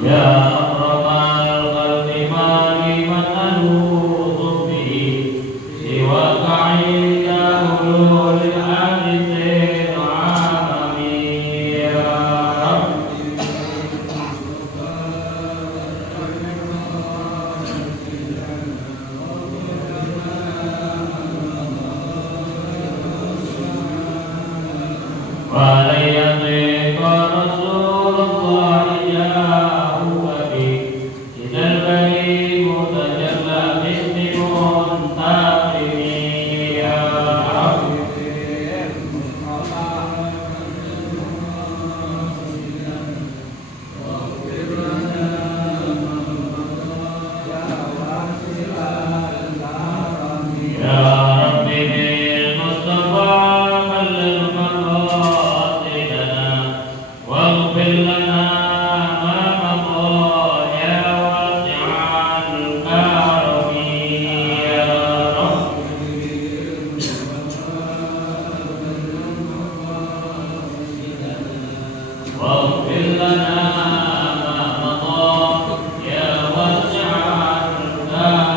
Ya akramal khalqi man aluhu bihi siwa ka'ida ulul hadithin alami ya Rabbi وَلَيَّطِيقَ رَسُولُ اللَّهِ جَاءَهُ بِهِ إِذَا الْكَرِيمُ تَجَلَّى بِاسْمِ مُنْتَقِمٍ يَا رَبِّ يا رب بالمصطفى بلغ مقاصدنا واغفر لنا ما مضى يا واسع الكرم يا رب واغفر لنا ما مضى يا واسع الكرم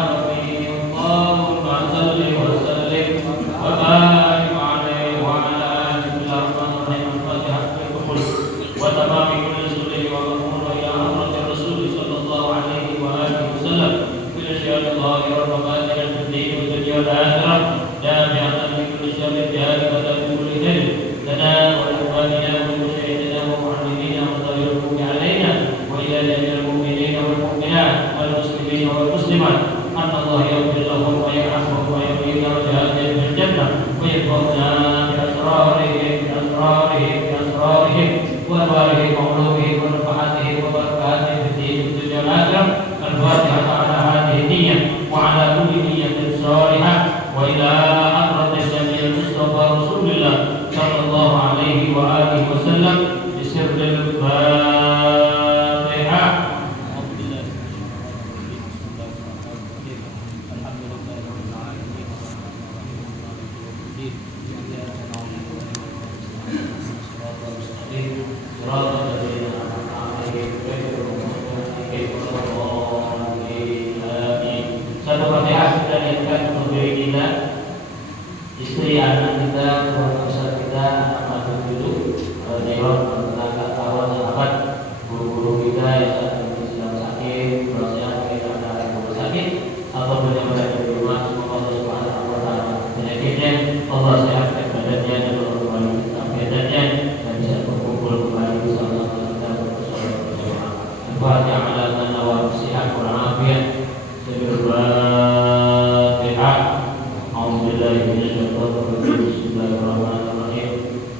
اللهم صل وسلم وبارك عليه وعلى آله الرحمن الفاتحة بالكل وتمام كل سنة ومأمور إلى حضرة الرسول صلى الله عليه وآله وسلم بالأشياء الظاهرة والباطنة في الدين والدنيا والآخرة جامعة لكل شر جالبة لكل خير لنا ولإخواننا ولمشاهدنا ومعلمينا وطيرهم علينا وإلى جميع المؤمنين والمؤمنات والمسلمين والمسلمات أن الله يغفر لهم ويرحمهم ويعطينا رجاء في الجنة ويكفرنا بأسرارهم وأنوارهم وعلومهم ونفحاتهم وبركاتهم في الدين والدنيا والآخرة الفاتحة على هذه النية وعلى كل نية صالحة وإلى حضرة النبي المصطفى رسول الله صلى الله عليه وآله وسلم بسر الفاتحة. Satu Fatihah kita niatkan untuk diri kita, istri, anak kita, keluarga besar kita, anak cucu, dewan, tenaga kawan, sahabat, guru-guru kita yang saat ini sedang sakit, bersehat, kita ada yang sakit, atau yang berada di rumah, semoga Allah Subhanahu wa Ta'ala penyakitnya, Allah sehatkan badannya dan Allah kembali badannya dan bisa berkumpul kembali bersama kita bersama. Al-Fatihah ala man nawar sihat wa afiat. Al-Fatihah. A'udzubillahi minasyaitonir rajim. Bismillahirrahmanirrahim.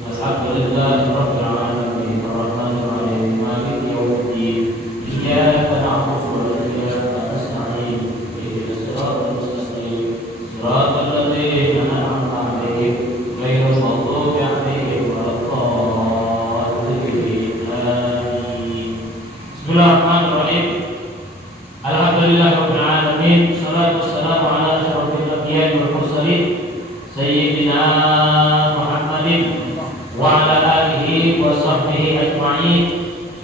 Alhamdulillahirabbil alamin. Arrahmanir rahim. Maliki yaumiddin. Iyyaka na'budu wa iyyaka nasta'in. Ihdinas siratal mustaqim. Siratal ladzina an'amta 'alaihim ghairil maghdubi 'alaihim waladdallin. Amin. Bismillahirrahmanirrahim. Alhamdulillahirabbil alamin. Shalatu wassalamu ala asyrofil anbiya'i wal mursalin sayyidina Muhammadin wa ala alihi wa sahbihi ajma'in.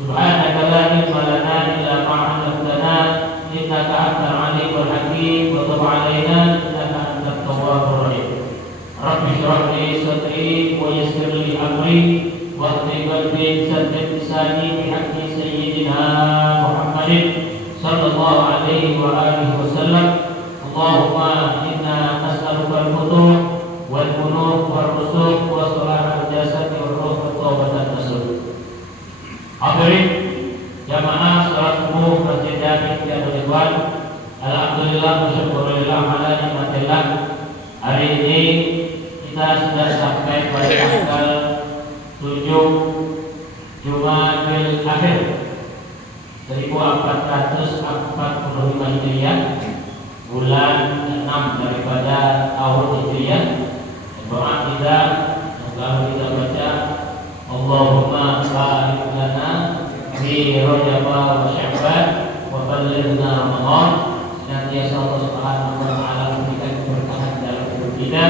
Subhanaka la ilma lana illa ma 'allamtana innaka antal alimul hakim wa tub 'alaina innaka antat tawwabur rahim. Rabbi shrah li sadri wa yassir li amri wahdini qalbi saddid lisani bihaqqi sayyidina Muhammadin sallallahu alaihi wa alihi wasallam. Allahumma inna nas'aluka al-futuh wal bunur wal rusuh wa salah al-jasad wal ruh wa tawbatan nasuh. Hadirin jamaah salat subuh Masjid Jami yang berlimpah. Alhamdulillah bersyukurillah ala nikmatillah. Hari ini kita sudah sampai pada tanggal 7 Jumadil Akhir 1445 Hijriah, bulan 6 daripada tahun Hijriah. Doa kita selalu kita baca, Allahumma barik lana fi Rajab wa Sya'ban wa ballighna Ramadan. Senantiasa Allah Subhanahu wa Ta'ala memberikan keberkahan dalam hidup kita,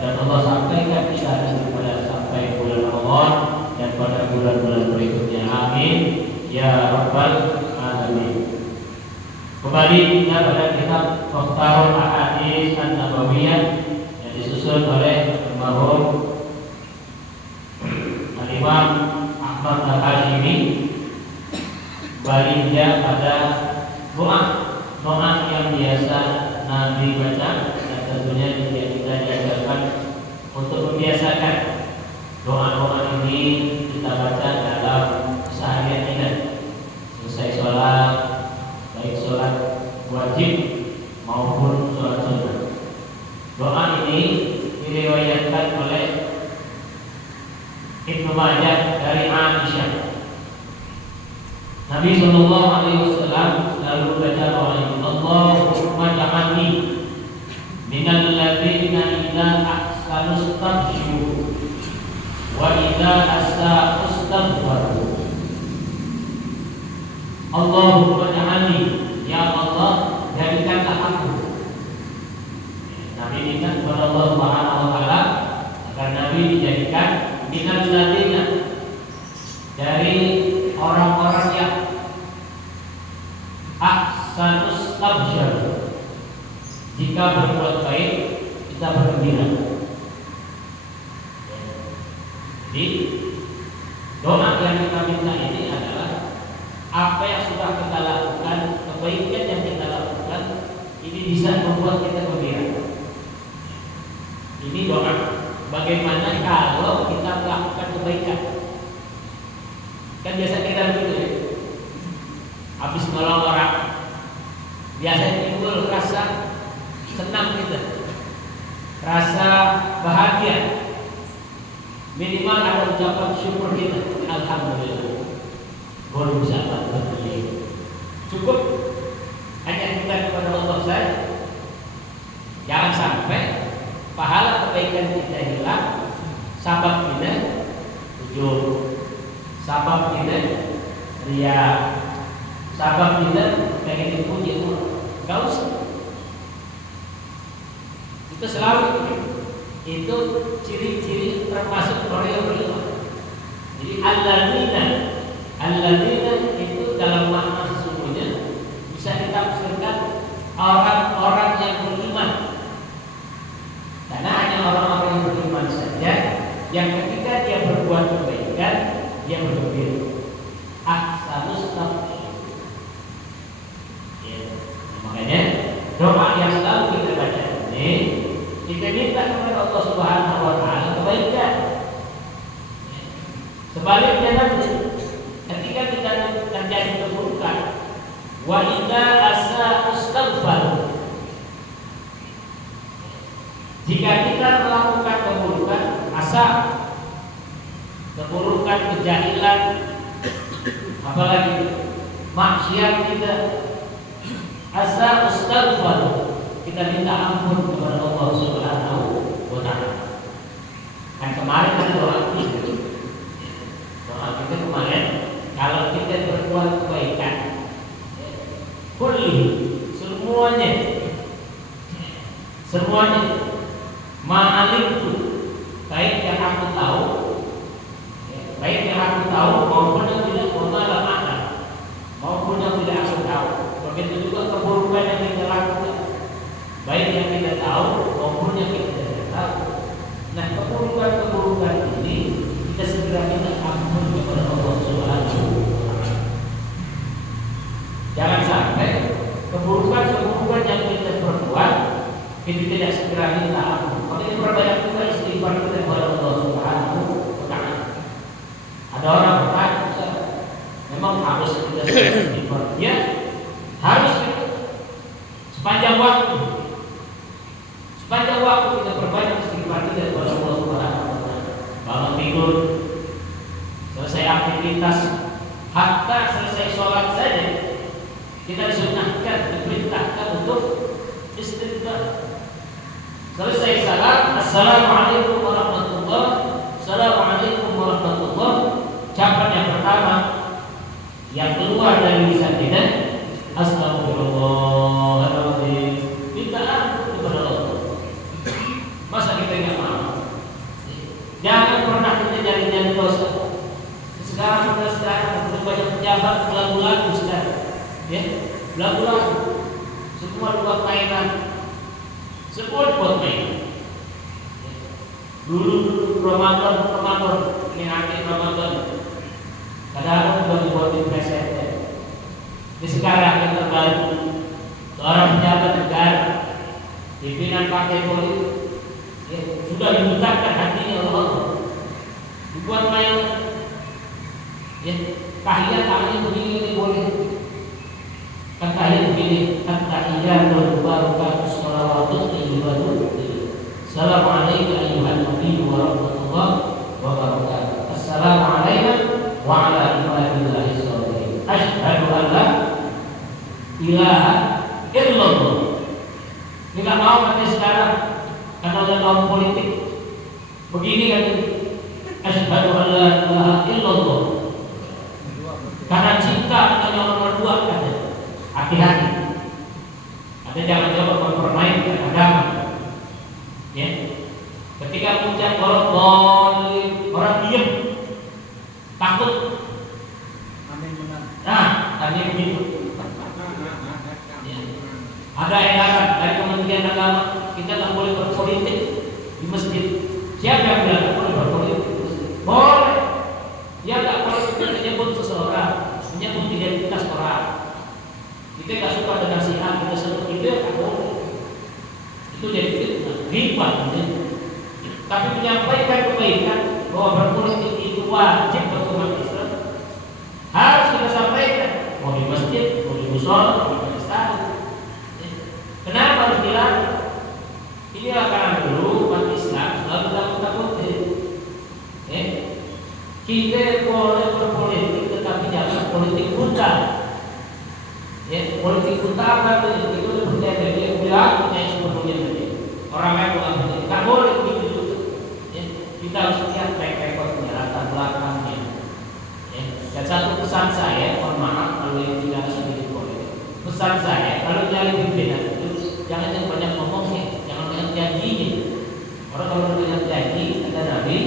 dan Allah sampaikan kita daripada sampai bulan Ramadan dan pada bulan-bulan berikutnya. Amin ya rabbal alamin. Kembali kita pada kitab Mukhtarul Ahadits An-Nabawiyah yang disusun oleh almarhum Al-Imam Ahmad Al-Hashimi. Kembali dia pada doa yang biasa Nabi baca, dan tentunya kita diajarkan untuk membiasakan doa-doa ini kita baca dalam seharian kita. Selesai sholat, baik sholat wajib maupun sholat sunnah. Doa ini diriwayatkan oleh Ibnu Majah dari Aisyah. Nabi Shallallahu Alaihi Wasallam selalu baca doa ini, Allahumma ja'alni minal ladzina idza ahsanu istabshiru wa idza asa'u istaghfaru. Allahumma ja'alni, ya Allah jadikanlah aku. Nabi minta kepada Allah Subhanahu wa taala agar Nabi dijadikan minal ladzina, dari orang-orang yang ahsanus tabsyar, jika berbuat baik kita bergembira. Jadi doa yang kita minta ini adalah apa yang sudah kita lakukan, kebaikan yang kita lakukan ini bisa membuat kita gembira. Ini doa. Bagaimana kalau kita melakukan kebaikan? Kan biasa kita begitu ya. Habis nolong orang, biasanya timbul rasa senang kita, rasa bahagia. Minimal ada ucapan syukur kita, alhamdulillah, baru bisa berbuat. Cukup hanya kita kepada Allah saja. Jangan sampai pahala kebaikan kita hilang, sabab kita ujub, sabab kita ria, sabab kita pengen dipuji orang. Gak usah. Itu selalu itu ciri-ciri termasuk orang yang beriman. Jadi alladzina itu dalam makna sesungguhnya bisa ditafsirkan orang-orang yang beriman. Karena hanya orang-orang yang beriman saja yang ketika dia berbuat kebaikan dia bergembira. Ahsanus tabsyir. Ya, makanya doa yang selalu kita baca ini kita minta kepada Allah Subhanahu wa taala kebaikan. Sebaliknya nanti ketika kita terjadi keburukan, wa idza asa'u istaghfar. Jika kita melakukan keburukan, keburukan, kejahilan, apalagi maksiat kita, asa istighfar, kita minta ampun kepada Allah Subhanahu wa taala. Kan kemarin ada doa kita kemarin, kalau kita berbuat kebaikan, kulli, semuanya ma'alimtu, baik yang aku tahu maupun yang tidak, maupun yang tidak aku tahu. Begitu juga keburukan yang kita lakukan, baik yang kita tahu maupun yang kita tidak tahu. Nah, keburukan ini kita segera minta ampun kepada Allah Subhanahu wa taala. Jangan sampai keburukan yang kita perbuat kita tidak segera minta ampun. Makanya perbanyak juga istighfar kita kepada Allah Subhanahu wa taala. Ada orang berkata, memang harus kita istighfar. Ya, harus kita. Sepanjang waktu kita perbanyak istighfar kita kepada Allah Subhanahu wa taala. Bangun tidur, selesai aktivitas, hatta selesai sholat saja kita diperintahkan untuk istighfar. Selesai salam, assalamualaikum warahmatullahi, assalamualaikum warahmatullahi. Ucapan yang pertama yang keluar dari lisan kita, astagfirullahaladzim, minta ampun kepada Allah. Masa kita ingat maaf? Jangan pernah kita nyari dosa. Sekarang kita sedang berbuat dapat lagu-lagu sekarang, ya, lagu-lagu, semua buat mainan, semua buat mainan. Dulu Ramadan, ini akhir Ramadan, kadang-kadang juga dibuatin preset. Di sekarang yang terbaru, seorang pejabat negara, pimpinan partai politik, ya, sudah dibutakan hatinya oleh Allah, dibuat mainan. Ya, tahiyat begini boleh. Kan tahiyat begini, at-tahiyyatu barakatuh shalawatun thayyibatu. Assalamualaikum ayyuhan nabi wa rahmatullahi wa barakatuh. Assalamualaikum wa ala ibadillahi sholihin. Asyhadu an la ilaha illallah. Tidak mau nanti sekarang karena ada kaum politik begini kan, asyhadu an la ilaha illallah. Karena cinta hanya nomor 2 kan. Hati-hati. Ada jangan coba mempermainkan agama. Ya. Ketika mengucap orang diam, takut. Nah, tadi begitu. Ya. Ada edaran dari Kementerian Agama, kita nggak boleh berpolitik di masjid. Siapa yang bilang nggak boleh berpolitik di masjid? Boleh. Dia nggak boleh menyebut seseorang, menyebut identitas orang. Kita nggak suka dengan si A, kita sebut itu ya nggak boleh. Itu jadi riba. Tapi menyampaikan kebaikan bahwa berpolitik itu wajib bagi umat Islam, harus kita sampaikan. Mau di masjid, mau di musola, mau di istana. Kenapa harus dilarang? Inilah karena dulu umat Islam selalu takut-takutin. Kita boleh berpolitik, tetapi jangan politik buta. Ya, politik buta apa itu? Itu percaya dia bilang punya sepenuhnya saja. Orang lain bukan punya, tak boleh begitu juga. Ya, kita harus lihat track recordnya, latar belakangnya. Ya, dan satu pesan saya, mohon maaf kalau yang tidak sedikit politik. Pesan saya, kalau jadi pimpinan itu jangan yang banyak ngomongnya, jangan banyak janjinya. Orang kalau banyak janji, ada Nabi.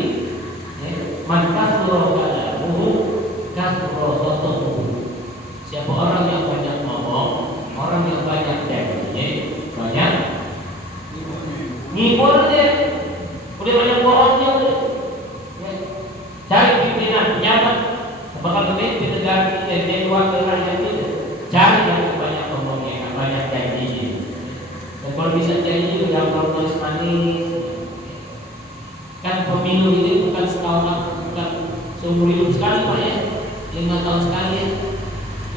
Man kasuro kadaruhu kasuro khotomuhu. Siapa orang yang banyak ngomong, orang yang banyak janjinya, banyak ngibulnya, udah banyak bohongnya. Ya. Cari pimpinan, pejabat, apakah pemimpin negara kita, jadi wakil rakyat kita, cari yang banyak ngomongnya, yang banyak janjinya. Dan kalau bisa janji, jangan tulis manis. Kan pemilu ini bukan setahun, bukan seumur hidup sekali Pak ya, 5 tahun sekali ya,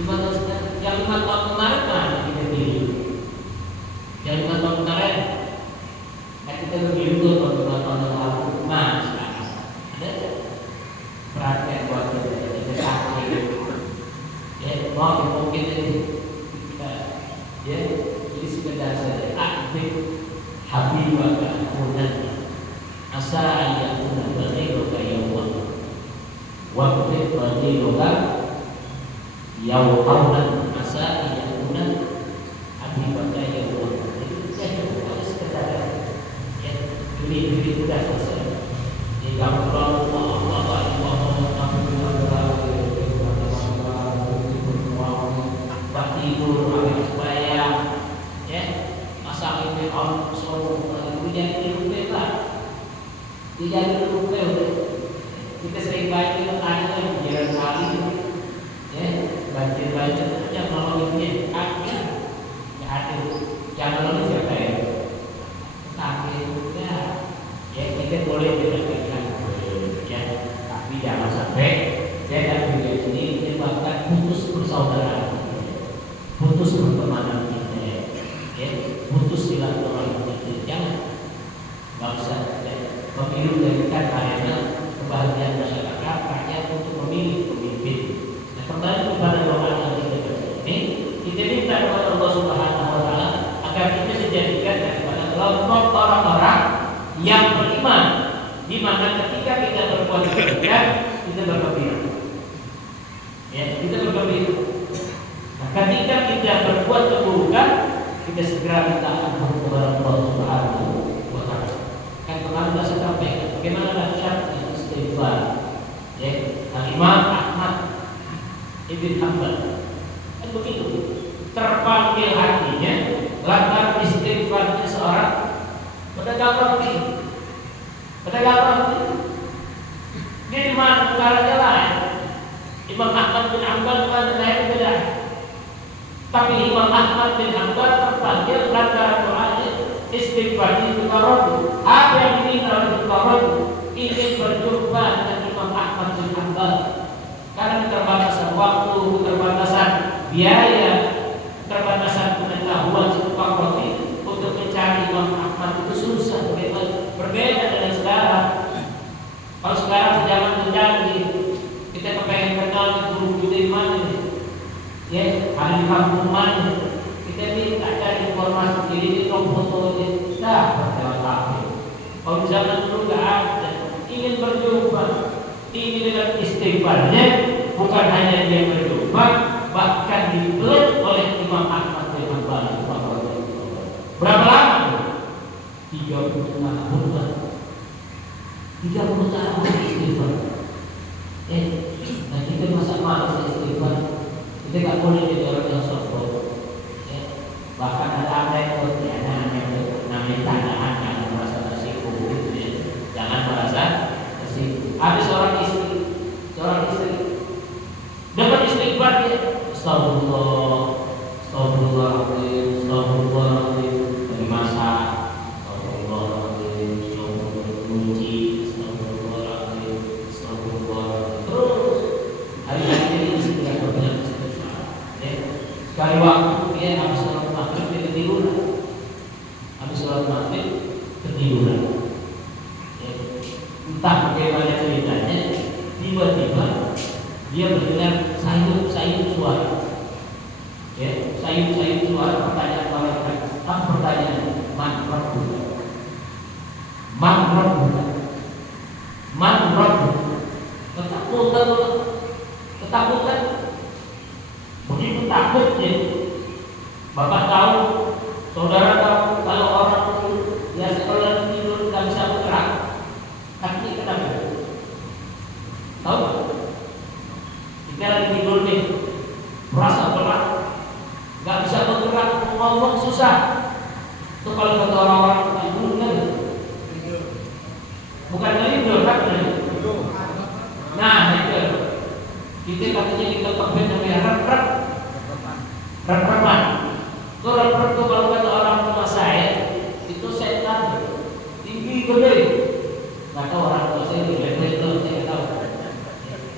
5 tahun sekali. Yang 5 tahun kemarin mana kita pilih? Yang 5 tahun kemarin, kan kita lebih dulu 5 tahun yang lalu, mas ada perhatian buat kita sakit, ya mau mungkin ini, ya jadi sekedar saja aktif habibah kemudian asa ayatuna baghiruka yawman waqti baghiruka yawman asa ayatuna habibaka yawman. Itu saya bukan sekedar ya ini sudah selesai. Ini kamu supaya ya masa ini on solo jadi tidak lupa. Kita sering baca tanya jalan kali, ya baca aja kalau ini akhir nggak ada, jangan lalu siapa ya? Tapi ya kita boleh beda-beda, ya tapi jangan sampai beda ini menyebabkan putus persaudaraan, putus pertemanan kita, ya putus silaturahmi kita, jangan, nggak usah. Pemilu menjadikan karena kebahagiaan masyarakat rakyat untuk memilih pemimpin. Nah, pertanyaan kepada doa yang kita ini, kita minta kepada Allah Subhanahu Wa Taala agar kita dijadikan daripada kelompok orang-orang yang beriman, di mana ketika kita berbuat kebaikan, kita bergembira. Ya, kita bergembira. Nah, ketika kita berbuat keburukan, kita segera minta ampun kepada Allah Subhanahu Wa Taala. Kan kemarin sudah saya sampaikan bagaimana dahsyatnya istighfar. Ya, Imam Ahmad bin Hanbal. Kan begitu. Terpanggil hatinya lantaran istighfarnya seorang pedagang roti. Pedagang roti. Dia di mana perkaranya lain. Imam Ahmad bin Hanbal kan lain beda. Tapi Imam Ahmad bin Hanbal terpanggil lantaran doanya istighfarnya tukar roti. Apa yang diminta oleh tukar roti? Ingin berjumpa dengan Imam Ahmad bin Hanbal. Karena keterbatasan waktu, keterbatasan biaya, keterbatasan pengetahuan tukar roti untuk mencari Imam Ahmad itu susah. Berbeda dengan sekarang. Kalau sekarang zaman terjadi, kita kepengen kenal guru kita di mana nih? Ya, ada di kampung mana? Kita minta cari informasi ini foto ini dapat lewat HP. Kalau zaman dulu nggak ada, ingin berjumpa, ingin dengan istighfarnya, bukan hanya dia berjumpa, bahkan dipeluk oleh Imam Ahmad bin Hanbal. Berapa lama? 30 tahun. 30 tahun istighfar. Nah kita masa malas istighfar. Kita nggak boleh jadi orang yang sombong. Bahkan ada yang namanya tandaan yang merasa tersinggung gitu ya. Jangan merasa tersinggung. Ada seorang istri dapat istighfar dia. Astagfirullah, astagfirullahaladzim, astagfirullahaladzim. Dari masa sekali waktu dia habis sholat maghrib dia ketiduran, ketiduran. Ya, entah bagaimana ceritanya, tiba-tiba dia mendengar sayup suara. Ya, sayup suara pertanyaan malaikat. Apa pertanyaan? Man rabbuka? Ketakutan. Begitu takutnya, Bapak tahu, saudara tahu, kalau orang itu ya sekolah tidur nggak bisa bergerak, kakinya kenapa? Tahu nggak? Kita lagi tidur nih, merasa berat, nggak bisa bergerak, ngomong susah. Itu kalau kata orang-orang tidur kan, bukan tidur kan? Nah itu, kita katanya dikepepin namanya rep-repan. Itu rep-rep itu kalau kata orang tua saya itu setan tinggi gede. Nggak tahu orang tua saya gede itu saya tahu.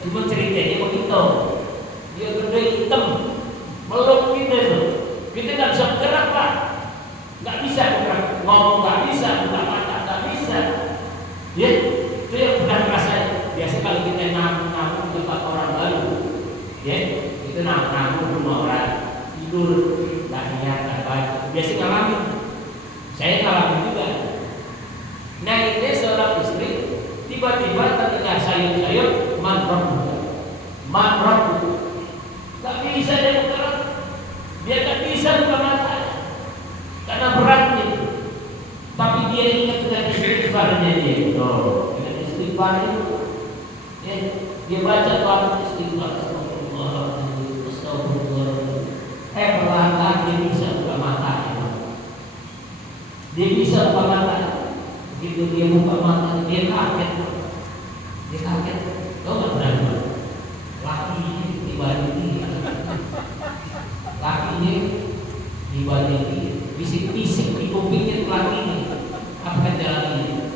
Cuma ceritanya begitu. Dia gede hitam, meluk kita itu. Kita nggak bisa bergerak pak, nggak bisa bergerak, ngomong nggak bisa, buka mata nggak bisa. Ya, itu yang pernah rasain. Biasa kalau kita nanggung tempat orang baru, ya itu nanggung rumah orang tidur, nggak niat apa, biasa ngalamin. Saya ngalamin juga. Nah ini seorang istri tiba-tiba terdengar sayup-sayup man rabbuka, nggak bisa dia bergerak, dia nggak bisa buka mata karena beratnya. Tapi dia ingat dengan istighfarnya dia, dengan istighfar itu. Dia baca doa istighfar, astagfirullah. Perlahan dia bisa buka mata. Dia bisa buka mata. Begitu dia buka mata, dia kaget. Tahu nggak berapa? Laki dibalik dia. Lakinya dibalik dia. Bisik-bisik di kupingnya lakinya. Apa kata lakinya?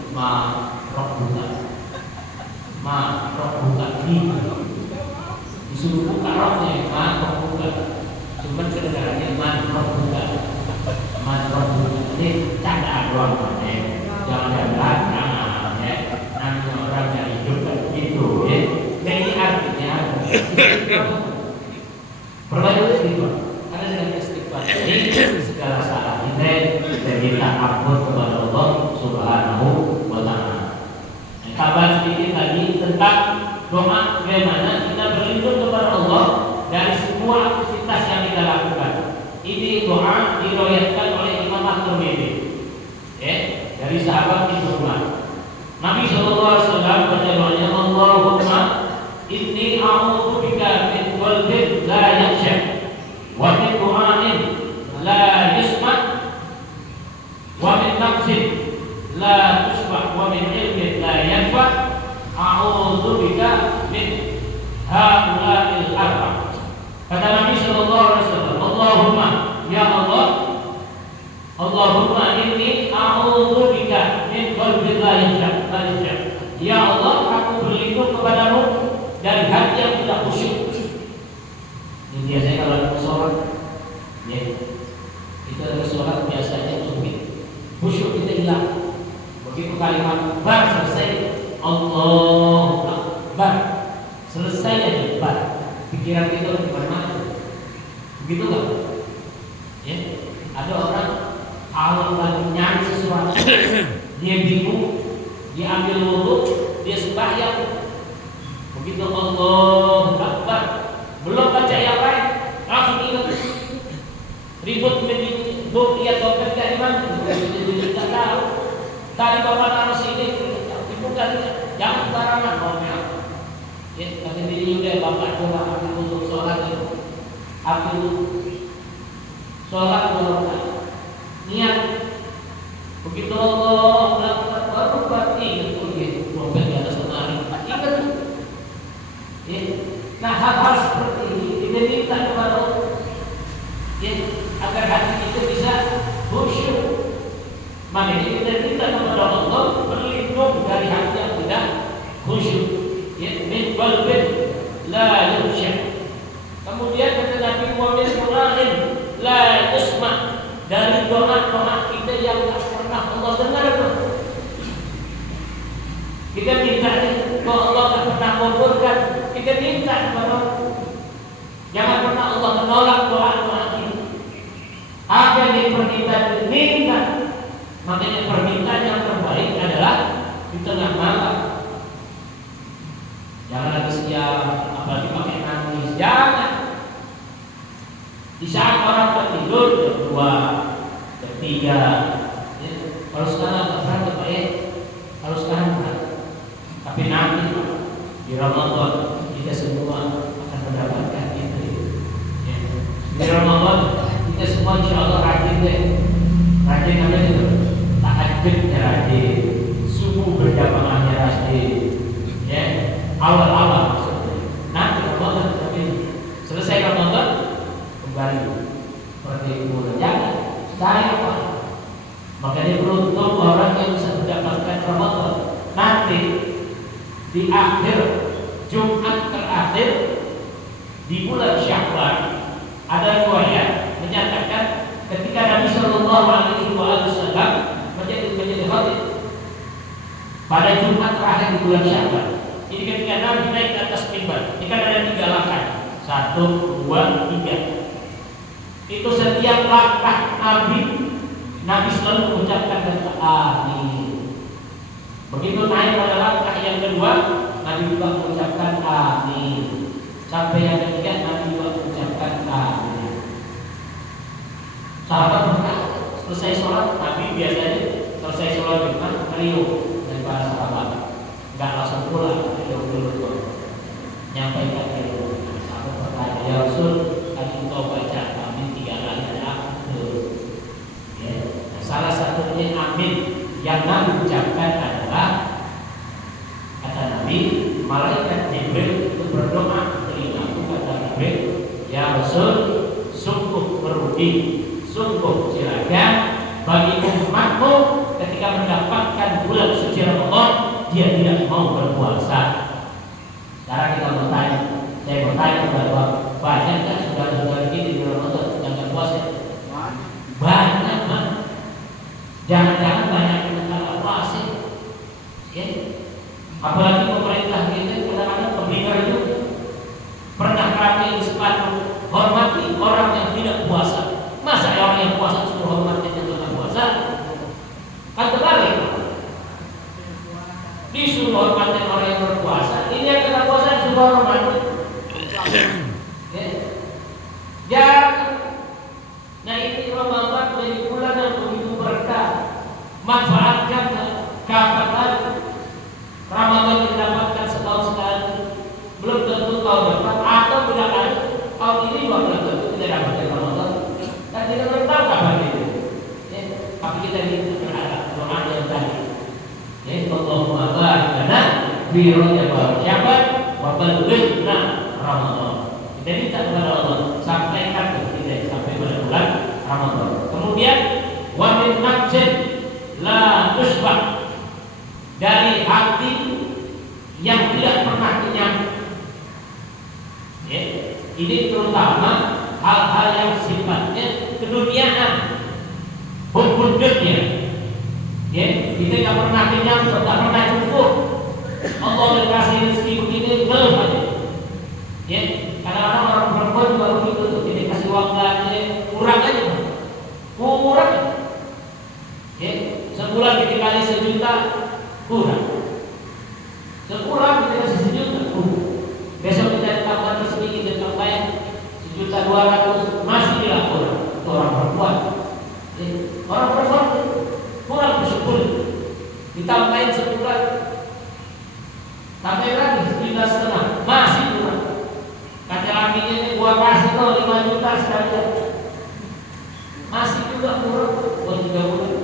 Ma rabbuka disuruh buka roknya, man rabbuka. Cuman kedengarannya man rabbuka. Ini candaan doang ya. Jangan belakang ya. Namanya orang yang hidup kan begitu ya. Nah ini artinya perbanyak istighfar. Karena dengan istighfar ini segala salah kita dan minta ampun kepada Allah Subhanahu wa Ta'ala. Kabar sedikit lagi tentang doa bagaimana kita berlindung kepada Allah dari semua aktivitas yang kita lakukan. Ini doa diriwayatkan oleh Imam At-Tirmidzi, dari sahabat Ibnu Umar. Nabi SAW berdoa, Allahumma inni a'udzubika min qalbin la tusbah wa min ilmin la yanfa a'udzu bika min haula'il arba. Kata Nabi sallallahu alaihi wasallam, Allahumma ya Allah, Allahumma inni a'udzu bika min qalbin la yakhsha. Ya Allah, aku berlindung kepadamu dari hati yang tidak khusyuk. Ini biasanya kalau sholat, ya, itu adalah sholat biasanya khusyuk kita hilang. Begitu kalimat bar selesai, Allahu Akbar selesai ya bar, pikiran kita di mana? Begitu kan? Ya, ada orang kalau lagi nyari sesuatu, dia bingung, dia ambil wudhu, dia sembahyang. Begitu Allahu Akbar, belum baca yang lain, langsung ingat ribut menibuk dia dompet dari mana? Tidak tahu. Tadi bapak taruh sini, dibuka jangan sembarangan ngomel. Ya, tapi diri udah bapak coba ambil untuk sholat itu, ambil sholat berdoa, niat. Begitu Allah melakukan baru ingat dompet di atas lemari, ingat. Ya. Nah hal-hal seperti ini kita minta kepada Allah, ya, agar hati kita bisa khusyuk. Makanya kita minta kepada Allah berlindung dari hati yang tidak khusyuk. Ya, min qalbin la yakhsha. Kemudian kata Nabi Muhammad Qur'an la yasma, dari doa-doa kita yang tak pernah Allah dengar. Kita minta kalau Allah tak pernah kabulkan, kita minta kepada Allah. Jangan pernah Allah menolak doa-doa kita. Apa yang dipermintaan minta. Makanya permintaan yang terbaik adalah di tengah malam. Jangan lagi siang, apalagi pakai nangis. Jangan. Di saat orang tertidur jam 2, jam 3. Ya. Kalau sekarang tak berat Pak ya. Kalau sekarang berat. Tapi nanti di Ramadan kita semua akan mendapatkan itu. Ya. Di Ramadan kita semua insya Allah rajin deh. Rajin apa itu? Tahajudnya rajin, subuh berjamaahnya rajin. Ya. Awal-awal nanti Ramadan tapi selesai Ramadan kembali seperti itu. Jangan saya Pak. Makanya beruntung orang yang bisa mendapatkan Ramadan. Nanti di akhir Jumat terakhir di bulan Syawal ada riwayat menyatakan ketika Nabi Shallallahu Alaihi Wasallam menjadi khatib pada Jumat terakhir di bulan Syawal. Ini ketika Nabi naik ke atas mimbar, ini kan ada 3 langkah, 1, 2, 3. Itu setiap langkah Nabi selalu mengucapkan kata amin. Begitu naik pada langkah yang kedua, Nabi juga mengucapkan amin. Sampai yang ketiga, Nabi juga mengucapkan amin. Sahabat berkata, selesai sholat, Nabi biasanya selesai sholat Jumat riuh dari para sahabat. Enggak langsung pulang, dulu nyampaikan riuh. Sahabat berkata, ya Rasul, tadi engkau baca amin 3 kali ada betul. Ya. Salah satunya amin yang Nabi ucapkan adalah kata Nabi, malaikat Jibril itu berdoa telingaku, kata Jibril, ya Rasul, sungguh merugi, sungguh celaka bagi umatmu ketika mendapatkan bulan suci Ramadan dia tidak mau berpuasa. Sekarang kita bertanya, saya bertanya kepada banyak kan saudara-saudara kita di Ramadan sedang berpuasa? Banyak kan? Jangan-jangan banyak yang tidak puasa. Ya? Apalagi pemerintah kita kadang-kadang pembina itu pernah kami sepatu hormati orang yang tidak puasa. Masa orang yang puasa suruh hormati yang tidak puasa? Kan terbalik. Disuruh hormati orang yang berpuasa, ini yang tidak puasa disuruh hormati. Jangan. Nah ini Ramadan menjadi bulan yang begitu berkah. Manfaatkan kapan lagi? Ramadan didapatkan setahun sekali, belum tentu tahun depan atau tidak ada tahun ini juga belum tentu tidak dapat Ramadan. Dan kita belum tahu kapan itu. Ya, tapi kita ini berharap doa yang tadi fi Rajab Sya'ban wa ballighna Ramadan. Kita minta kepada Allah sampaikan kita sampai pada bulan Ramadan. Kemudian wa min nafsin la tusbah, dari hati yang tidak pernah kenyang. Ya, ini terutama hal-hal yang sifatnya keduniaan, hukum dunia. Ya, kita tidak pernah kenyang, tidak pernah cukup. Allah yang kasih rezeki begini belum aja. Ya, kadang-kadang orang perempuan juga begitu, jadi kasih uang belanja kurang aja, kurang. Ya, sebulan kita kali 1 juta kurang. Sekurang kita kasih 1 juta kurang. Besok kita tambah rezeki kita tambah 1.200.000 masih tidak kurang. Itu orang perempuan. Ya, orang perempuan kurang bersyukur. Ditambahin sebulan, tambah lagi 1,5 masih kurang. Kata lakinya ini gua kasih lo 5 juta sekalian, masih juga kurang buat 3 bulan.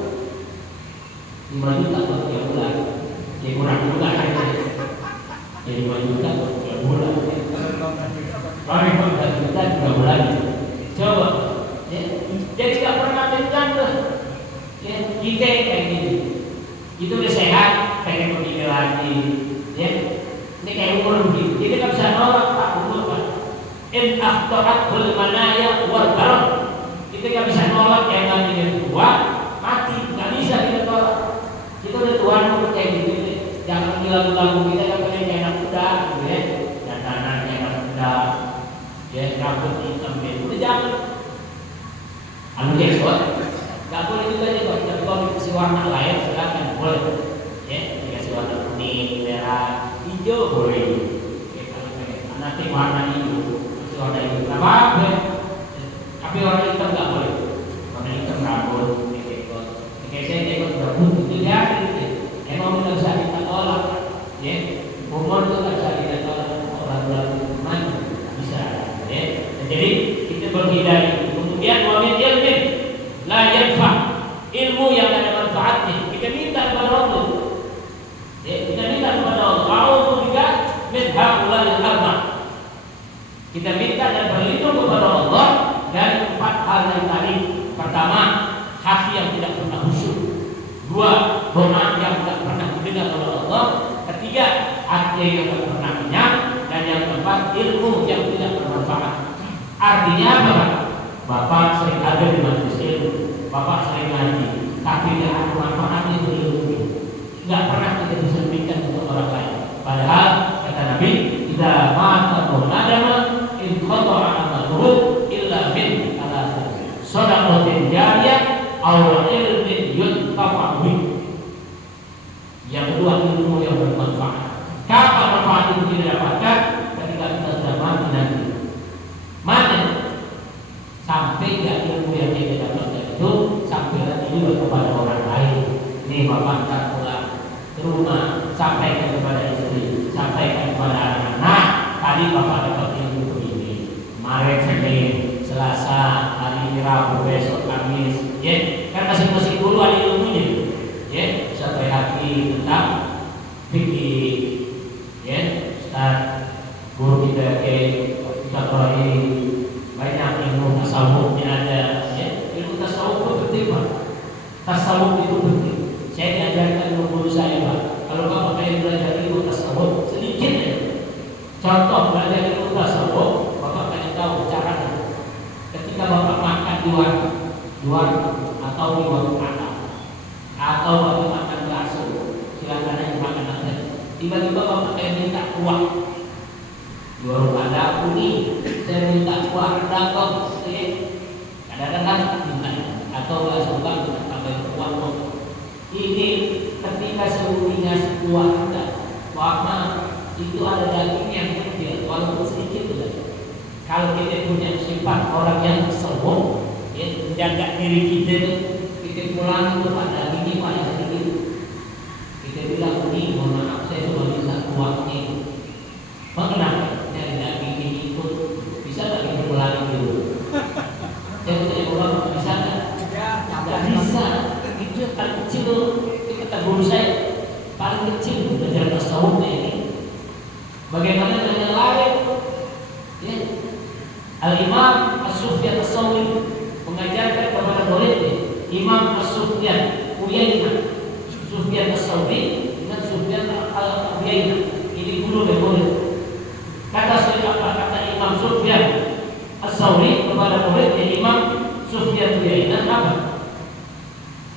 5 juta buat 3 bulan, ya kurang juga aja. Ya 5 juta buat 3 bulan. Paling 4 juta 3 bulan. Coba, ya. Jadi nggak pernah kenyang tuh. Ya, kita kayak gini. Itu udah sehat, pengen begini lagi. Ya, ini kayak umur begitu. Kita nggak bisa nolak Pak umur Pak. In akhtarat manaya wal barok. Kita nggak bisa nolak yang namanya tua, mati nggak bisa kita tolak. Kita udah Tuhan mau kayak gitu. Jangan lagu-lagu kita yang pengen anak muda, gitu ya. Dandanan anak muda, ya rambut hitam itu udah jangan. Anu kesot, nggak boleh juga ya Pak. Tapi kalau dikasih warna lain silakan boleh. Ya, dikasih warna kuning, merah, hijau boleh. Ya, kalau nanti warna hijau, masih warna hijau, nggak apa-apa. Tapi warna hitam nggak boleh. Warna hitam rambut, dekot. Kayak saya dekot rambut itu ya, emang nggak bisa kita tolak. Ya, umur itu nggak bisa kita tolak. Orang-orang mana bisa. Ya, jadi kita berhindari. Kemudian wamin ilmin la yanfa, ilmu yang ada manfaatnya. Kita minta kepada Allah. Ya, kita minta kepada Allah. A'udzu bika min haulil arba. Kita minta dan berlindung kepada Allah dari 4 hal yang tadi. Pertama, hati yang tidak pernah khusyuk. 2, doa yang tidak pernah mendengar oleh Allah. Ketiga, hati yang tidak pernah kenyang. Dan yang keempat, ilmu yang tidak bermanfaat. Artinya apa Pak? Bapak sering ada di majelis ilmu, Bapak sering ngaji, tapi tidak ada manfaatnya itu ilmu. Tidak pernah kita bisa berikan untuk orang lain. Padahal kata Nabi, "Idza mata ibnu Adam in qata'a amaluhu illa min thalath. Shadaqatin jariyah aw ilmin yuntafa'u bih." Yang kedua, ilmu yang bermanfaat. Kapan manfaat itu kita dapatkan? Ketika kita sudah mati nanti. Mana? Sampai tidak ilmu yang kita dapatkan itu sampai lagi juga kepada orang lain. Ini Bapak tak pulang ke rumah, sampaikan kepada istri, sampaikan kepada anak-anak. Tadi Bapak dapat ilmu begini. Kemarin Senin, Selasa, hari Rabu, besok Kamis. Ya, kan masing-masing dulu ada ilmunya. Ya, sampai hati tentang fikih. Ya, Ustaz, guru kita Ustaz Rohim. Banyak ilmu tasawufnya ada, ya. Ilmu tasawuf itu penting Pak. Tasawuf itu penting. Saya diajarkan guru saya Pak. Kalau Bapak pengen belajar ilmu tasawuf sedikit ya. Contoh belajar ilmu tasawuf, Bapak pengen tahu caranya. Ketika Bapak makan di warung atau di warung makan, atau Bapak makan bakso, silakan aja makan aja. Tiba-tiba Bapak pengen minta uang. Di warung ada kuning, saya minta kuah rendang. Kadang-kadang minta atau nggak suka minta tambahin kuah. Ini ketika seluruhnya kuah rendang, warna itu ada daging yang kecil, walaupun sedikit saja. Kalau kita punya sifat orang yang sombong, ya, menjaga diri kita pulang itu Pak dagingnya paling sedikit. Kita bilang ini mohon maaf saya cuma minta kuahnya. Mengenai bisa nggak kita ulangi dulu? Saya tanya orang bisa nggak? Nggak bisa. Itu yang paling kecil itu kata guru saya paling kecil belajar tasawufnya ini lain. Ya. Al-Imam As-Sufyan As-Tsauri mengajarkan kepada muridnya, Imam As-Sufyan Uyainah, Sufyan As-Tsauri dengan Sufyan Al-Uyainah. Ini guru dan murid. Kata Imam Sufyan As-Tsauri kepada muridnya Imam Sufyan Uyainah apa?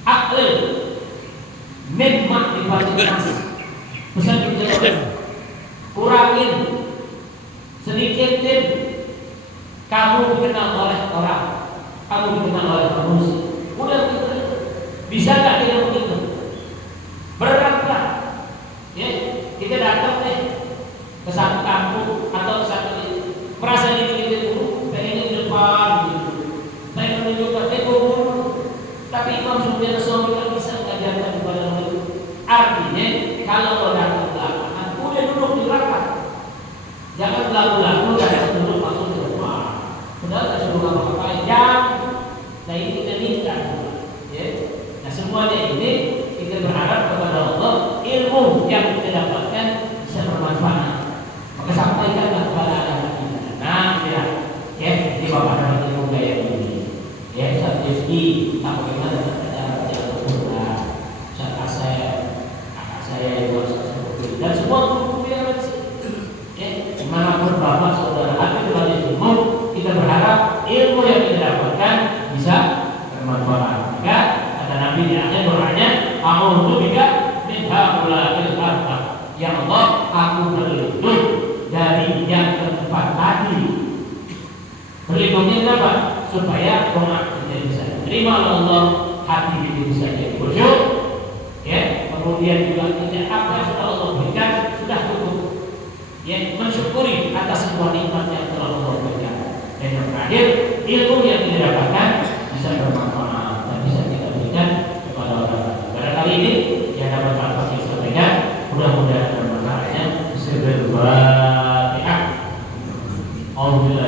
Aqlil min ma'rifatin nas. Pesan dijelaskan, kurangin sedikit kamu dikenal oleh orang, kamu dikenal oleh manusia. Udah gitu. Bisa nggak tidak begitu? Beratlah. Ya, kita datang nih ke satu kampung atau ke satu merasa diri kita dulu, pengen di depan gitu. Saya menunjukkan tapi Imam Sufyan As-Tsauri kan bisa mengajarkan kepada mereka. Artinya kalau lo datang belakangan, udah duduk di belakang. Jangan lalu-lalu datang duduk masuk ke depan. Padahal tak suruh apa-apa. Nah ini kita minta. Ya. Nah semuanya ini kita berharap kepada Allah ilmu yang kita dapatkan bisa bermanfaat. Maka sampaikanlah kepada anak kita. Nah, ya, ini bapak dapat ilmu kayak ini. Ya, saat SD, tak bagaimana cara belajar Al-Quran, kakak saya juga seperti itu, dan semua guru yang ada di sini. Ya, dimanapun bapak saudara ada di balik ilmu, kita berharap ilmu yang kita dapatkan bisa bermanfaat. Maka kata Nabi di akhir doanya, "A'udzu bika min haula'il arba." Ya Allah, aku berlindung dari yang keempat tadi. Berlindungnya kenapa? Supaya doa kita bisa terima oleh Allah, hati kita bisa jadi khusyuk, ya. Kemudian juga kita apa yang sudah Allah berikan sudah cukup, ya, mensyukuri atas semua nikmat yang telah Allah berikan. Dan yang terakhir, ilmu yang kita dapatkan bisa bermanfaat dan bisa kita berikan kepada orang lain. Barangkali ini yang dapat manfaat yang sampaikan, mudah-mudahan bermanfaatnya. Bismillahirrahmanirrahim. Alhamdulillah.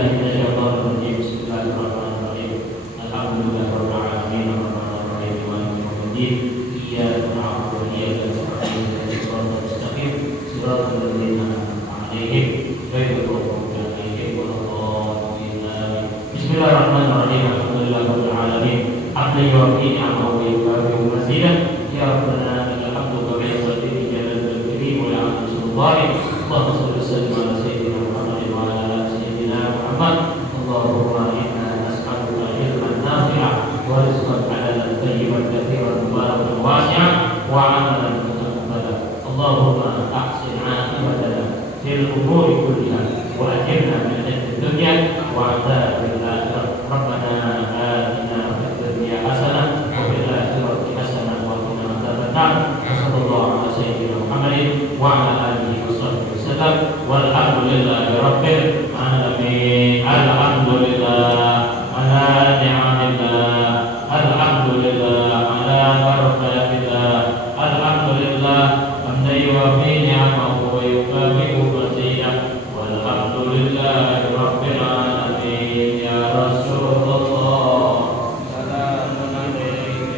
Bismillahirrahmanirrahim. Alhamdulillahirabbil alamin. Abdi wa fi ni'amahu wa yukafi'u mazidah. Ya Rabbana lakal hamdu kama yanbaghi li jalali wajhihi wa li'azimi sultanihi. Allahumma shalli wa sallim ala sayyidina Muhammadin wa ala ali sayyidina Muhammad. Allahumma inna nas'aluka ilman nafi'an wa rizqan halalan tayyiban katsiran mubarakan wasi'an wa 'amalan mutaqabbalan. Allahumma ahsin 'aqibatana fil umuri kulliha wa ajirna min fitnatid dunya wa 'adzabil akhirah. Rabbana atina fid dunya hasanah wa fil akhirati hasanah wa qina adzabannar. Sallallahu ala sayyidina Muhammadin wa ala alihi washabbihi wasallam. Walhamdulillahi rabbil alamin. Alhamdulillah ala ni'amillah. Alhamdulillah ala barakatillah. Alhamdulillah hamdan yuwafi ni'amahu wa yukafi'u mazidah. Walhamdulillahi rabbil alamin. Ya Rasulullah, salamun alaika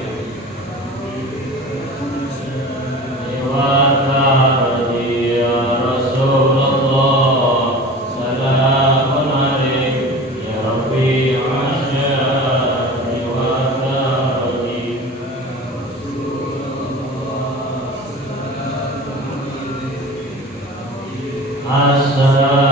wa ta'ala. Ya Rasulullah, salamun alaika ya Rabbi asyari wa ta'ala. Assalamu